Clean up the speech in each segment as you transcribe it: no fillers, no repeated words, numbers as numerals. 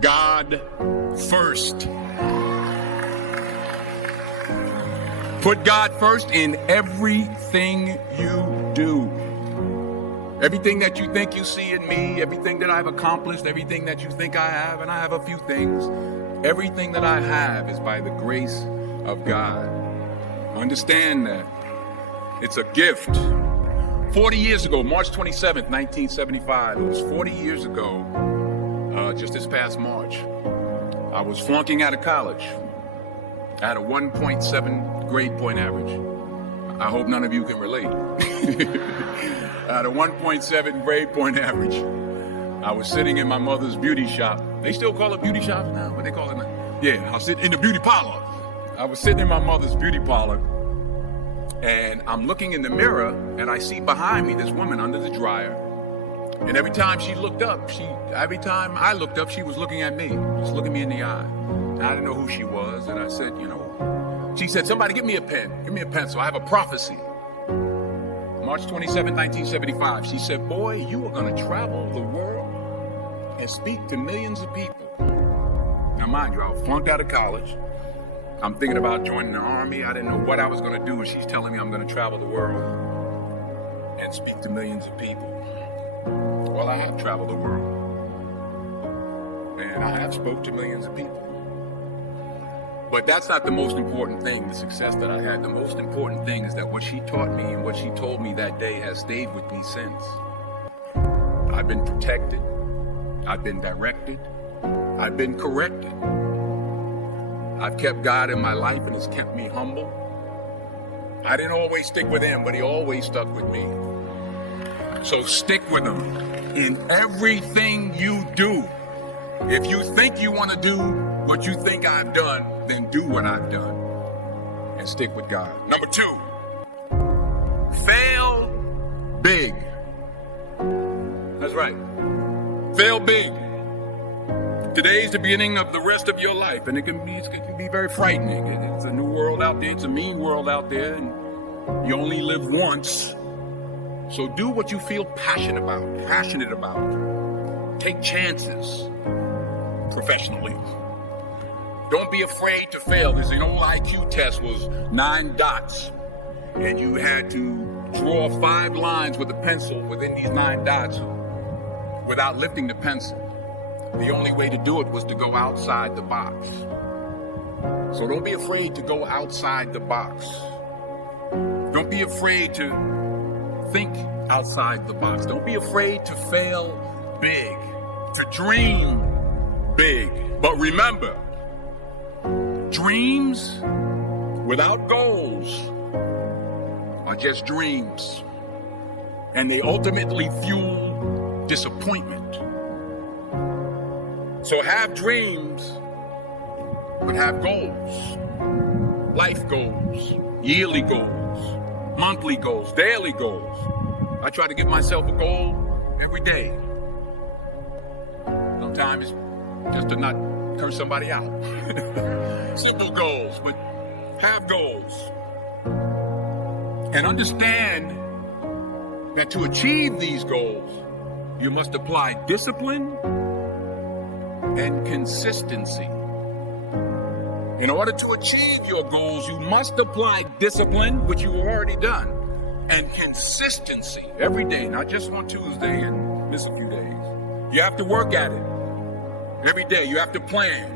God first. Put God first in everything you do. Everything that you think you see in me, everything that I've accomplished, everything that you think I have, and I have a few things, everything that I have is by the grace of God. Understand that. It's a gift. 40 years ago, March 27th, 1975, it was 40 years ago, just this past March, I was flunking out of college. I had a 1.7 grade point average. I hope none of you can relate. I had a 1.7 grade point average. I was sitting in my mother's beauty shop. They still call it beauty shop now, but they call it now. Yeah, I was sitting in the beauty parlor. I was sitting in my mother's beauty parlor, and I'm looking in the mirror, and I see behind me this woman under the dryer. And every time I looked up, she was looking at me, just looking me in the eye. And I didn't know who she was, and I said, she said, somebody give me a pen, give me a pencil, I have a prophecy. March 27, 1975, she said, boy, you are going to travel the world and speak to millions of people. Now, mind you, I was flunked out of college. I'm thinking about joining the army. I didn't know what I was going to do, and she's telling me I'm going to travel the world and speak to millions of people. Well, I have traveled the world, and I have spoke to millions of people. But that's not the most important thing, the success that I had. The most important thing is that what she taught me and what she told me that day has stayed with me since. I've been protected. I've been directed. I've been corrected. I've kept God in my life, and it's kept me humble. I didn't always stick with him, but he always stuck with me. So stick with him in everything you do. If you think you want to do what you think I've done, then do what I've done and stick with God. Number 2, fail big. That's right. Fail big. Today's the beginning of the rest of your life, and it can be very frightening. It's a new world out there. It's a mean world out there, and you only live once. So do what you feel passionate about. Take chances professionally. Don't be afraid to fail. There's an old IQ test was 9 dots, and you had to draw 5 lines with a pencil within these 9 dots without lifting the pencil. The only way to do it was to go outside the box. So don't be afraid to go outside the box. Don't be afraid to think outside the box. Don't be afraid to fail big, to dream big. But remember, dreams without goals are just dreams, and they ultimately fuel disappointment. So have dreams, but have goals. Life goals, yearly goals, monthly goals, daily goals. I try to give myself a goal every day. Sometimes it's just to not curse somebody out. Simple goals, but have goals. And understand that to achieve these goals, you must apply discipline and consistency. In order to achieve your goals, you must apply discipline, which you've already done, and consistency every day, not just on Tuesday and miss a few days. You have to work at it every day. You have to plan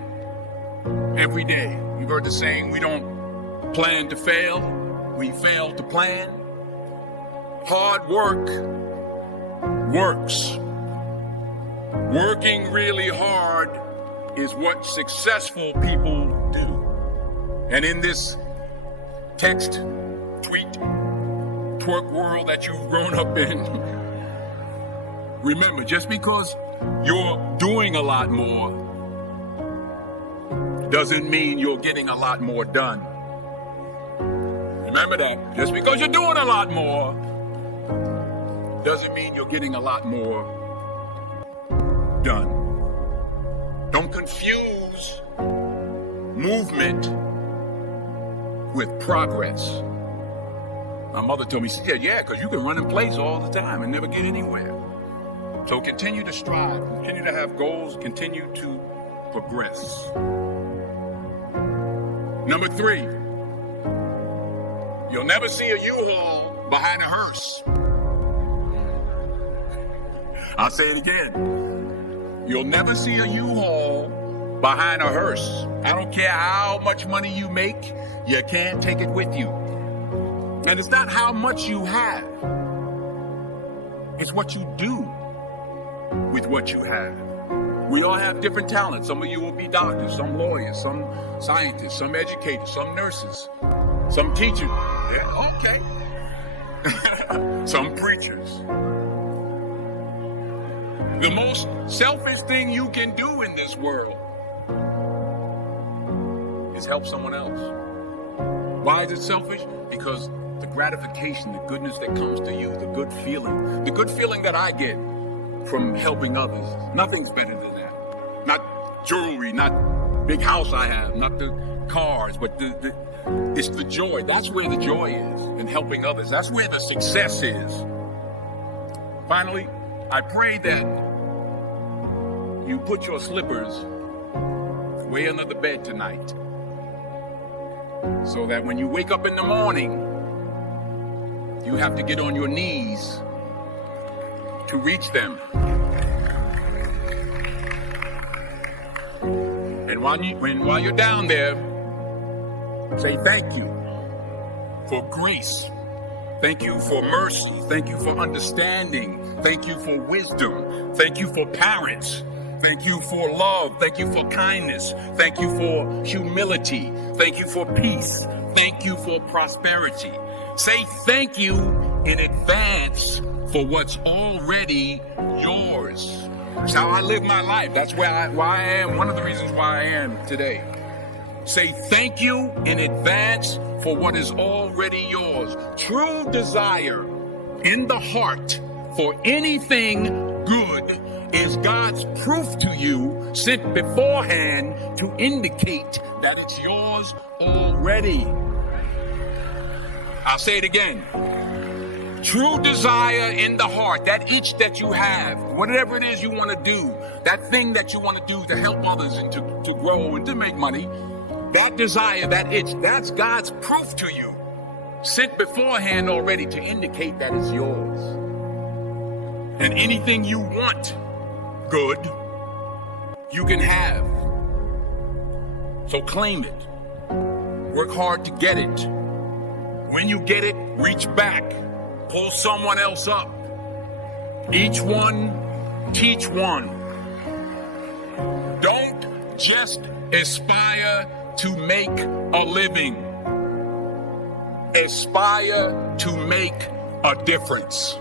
every day. You've heard the saying, we don't plan to fail, we fail to plan. Hard work works. Working really hard is what successful people do. And in this text, tweet, twerk world that you've grown up in, remember, just because you're doing a lot more doesn't mean you're getting a lot more done. Remember that. Just because you're doing a lot more doesn't mean you're getting a lot more done. Don't confuse movement with progress. My mother told me, she said, yeah, because you can run in place all the time and never get anywhere. So continue to strive, continue to have goals, continue to progress. Number 3, you'll never see a U-Haul behind a hearse. I'll say it again. You'll never see a U-Haul behind a hearse. I don't care how much money you make, you can't take it with you. And it's not how much you have. It's what you do with what you have. We all have different talents. Some of you will be doctors, some lawyers, some scientists, some educators, some nurses, some teachers. Yeah, okay. Some preachers. The most selfish thing you can do in this world is help someone else. Why is it selfish? Because the gratification, the goodness that comes to you, the good feeling that I get from helping others, nothing's better than that. Not jewelry, not big house I have, not the cars, but it's the joy. That's where the joy is in helping others. That's where the success is. Finally, I pray that you put your slippers way under the bed tonight, so that when you wake up in the morning, you have to get on your knees to reach them. And while you're down there, say thank you for grace. Thank you for mercy. Thank you for understanding. Thank you for wisdom. Thank you for parents. Thank you for love. Thank you for kindness. Thank you for humility. Thank you for peace. Thank you for prosperity. Say thank you in advance for what's already yours. That's how I live my life. That's why I am. One of the reasons why I am today. Say thank you in advance for what is already yours. True desire in the heart for anything good is God's proof to you, sent beforehand to indicate that it's yours already. I'll say it again. True desire in the heart, that itch that you have, whatever it is you want to do, that thing that you want to do to help others and to grow and to make money, that desire, that itch, that's God's proof to you, sent beforehand already to indicate that it's yours. And anything you want good, you can have. So claim it. Work hard to get it. When you get it, reach back. Pull someone else up. Each one, teach one. Don't just aspire to make a living. Aspire to make a difference.